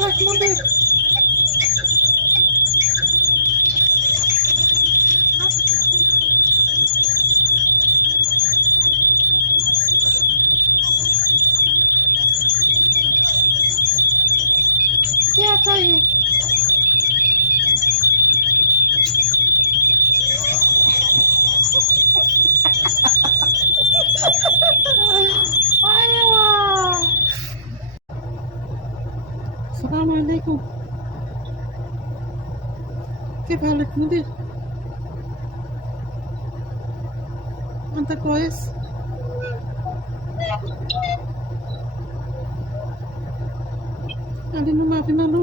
Alex Mundir. क्या चाहिए? أيوة. السلام عليكم. كيف حالك مدير؟ أنت كويس؟ أدينا ما في نانو.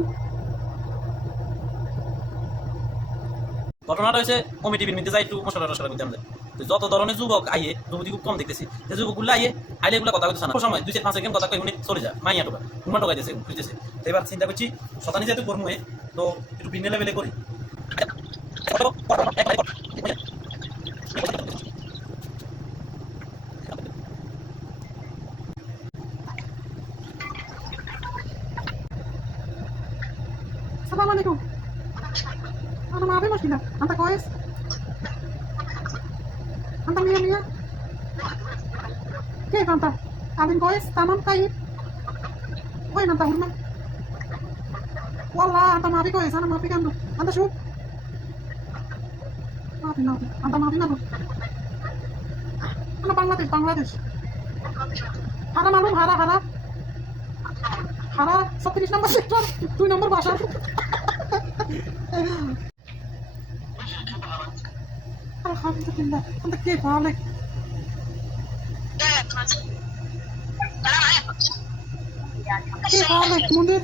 ঘটনাটা হয়েছে কমিটি বিরমিতে যাই একটু মশলা টসলা করতে আমাদের যত ধরনের যুবক আইয়ে যুবতী খুব কম দেখতেছি যে যুবকগুলো আইয়ে আইলে এগুলো কথা বলতেছে না সময় 2-5 সেকেন্ড কথা কই উনি চলে যায় মাইয়া টোকা উমা টোকাইতেছে বুঝতেছে এবার চিন্তা করছি শতানি যেহেতু করবো তো একটু ভিন্ন লেভেলে করি السلام عليكم. أنا ما في مشكلة. أنت كويس؟ أنت مية مية؟ كيف أنت؟ قاعدين كويس؟ تمام طيب؟ وين أنت هنا؟ والله أنت ما في كويس أنا ما في جنبه. أنت شو؟ ما في أنت ما في جنبه. أنا بنغلاديش. هذا معلوم هذا 36 নম্বর সেক্টর 2 নম্বর বাসা الحمد لله. أنت كيف حالك؟ كيف حالك مدير؟